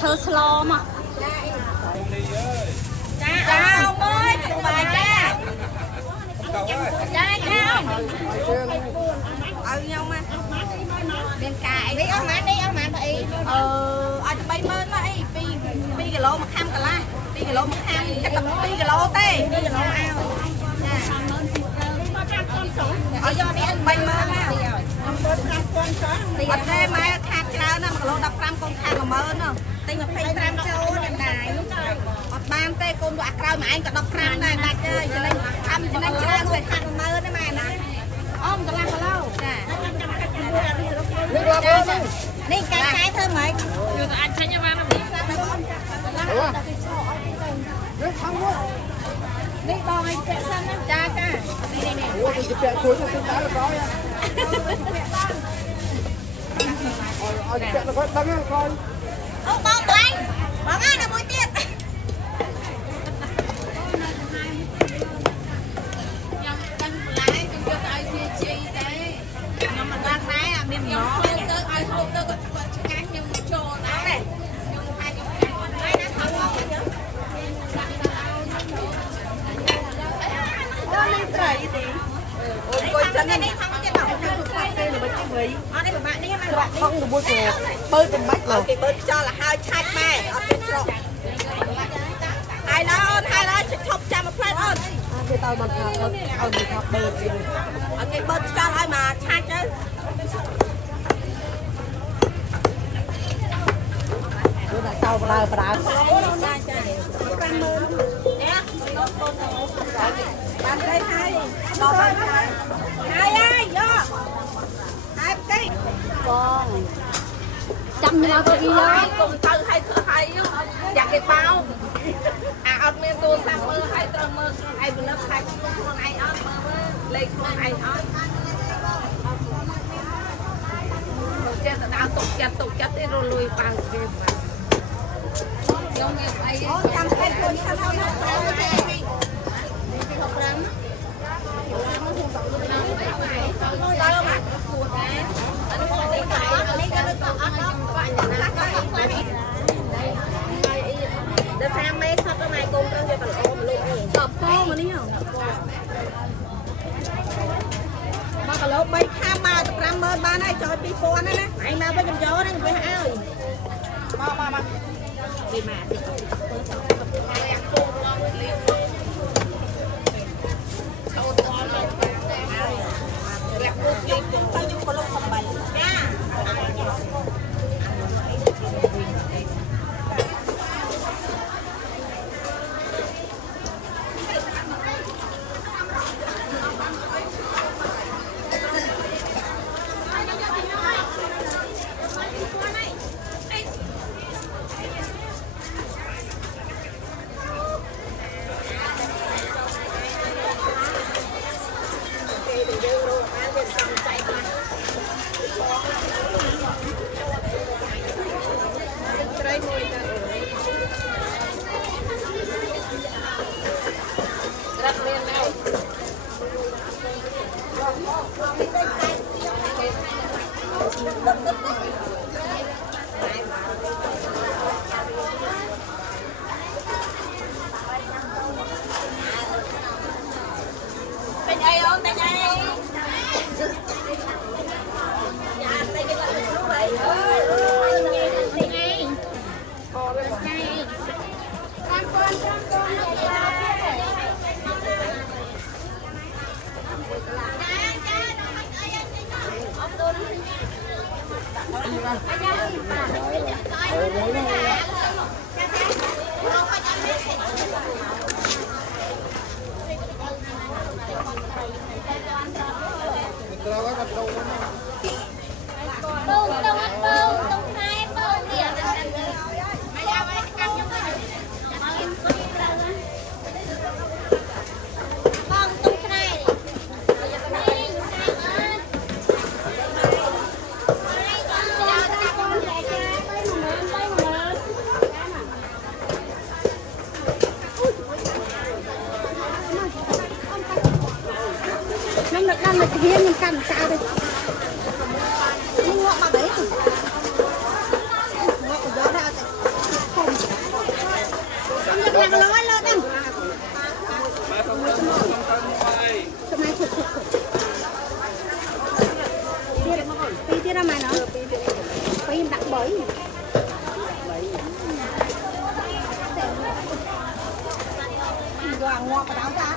thơ slo mà chào mới chào bài cha cha chào nhau mà bên cài đi ông mà vậy anh bay lên lại pi cái lô mà khăm cả la pi cái lô mà khăm chắc là pi cái lô tê pi cái lô ao ở do đi anh bay lên nào ở đây mai khát cháo nè mà lô đập ram con khát mà mơ nữa tinh mà phay ram châu đêm đài ở ban tê con đoạt rau mà anh cả đập ram này đặt chơi cho nên khăm cho nên cháo người khát mà mơ đấy mà nè ông cả làm lâu đi cái thôi mày anh thấy như bạn đi bò anh chạy sân á cha ca đi đây nè ủa thì chạy cuối thì đá là có nha chạy là phải đăng coi ô bom của anh bóng ai là buổi tiệc không được mua chè bơi từng bách rồi cái bơi cho là hai chai mè ở trên trộn hai đó chọc cha một plate ơn cái tao mình ở đi học bơi ở cái bơi cho lại mà chai chứ bữa nay tao vào vào bạn đây hai đo bạn hai ai vô hai cái con chăm nhau thôi đi ơi cùng từ hay chặt cái bao ở miền tôi sang mơ hay từ mơ ai vừa lớp hai con ai ớt mơ lấy con ai ớt chết đã tục chết đi rồi lùi vào kia giống như ấy chăm cái con sao không để sang mấy sắp cái này cùng cho tận ôm luôn sọp cô mà đi không mà cả lỗ bay tham mà tập ram mơn ba này cho pi phone này anh mà với chấm chó đấy với ai ơi mà đi mà hiên nhưng căn sao đây nhưng ngọ mà đấy mấy hoàng ngoa và đáo ra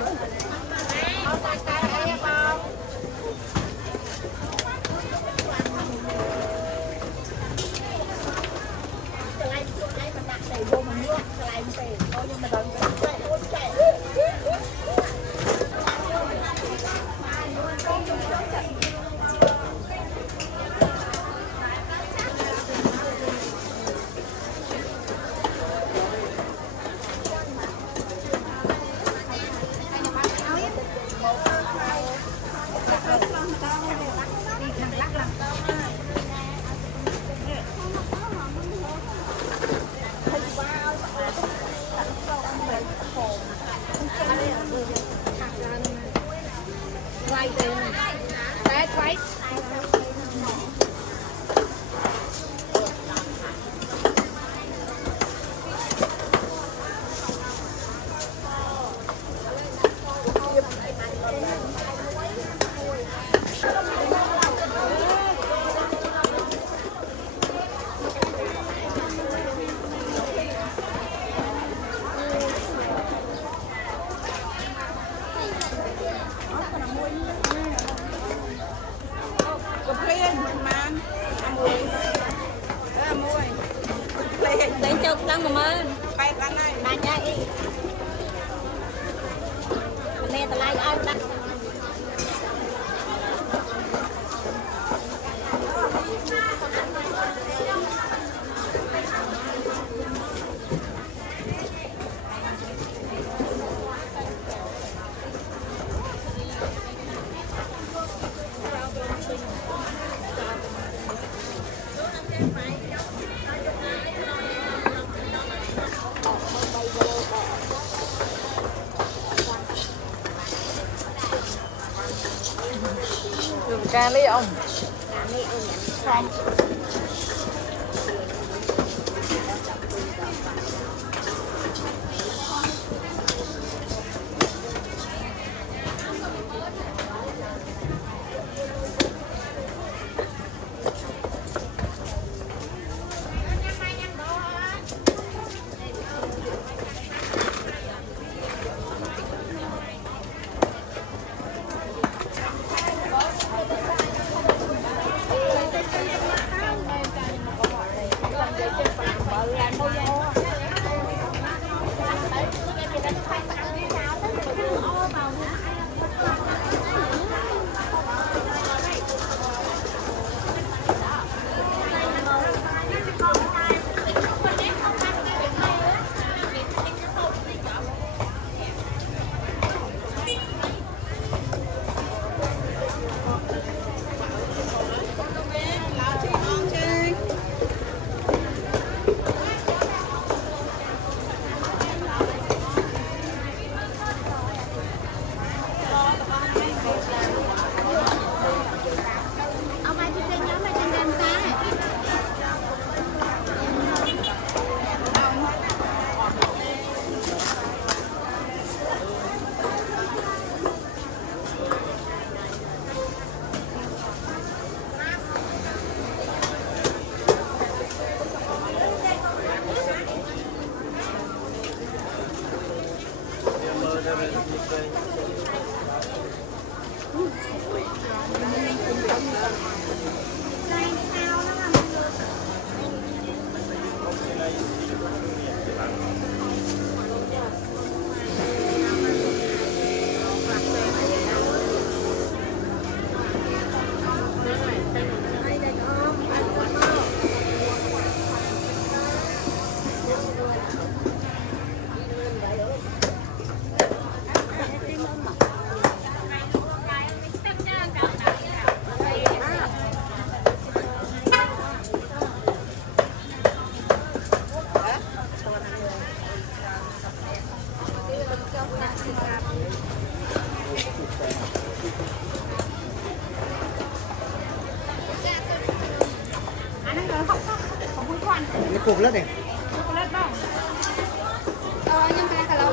Đến cho tăng mà ơn. bay ra này Bà chạy. Mẹ ta lại ăn đặt. Đường ca lý ông Không. Nó cục lết này. Nhưng mà cái lâu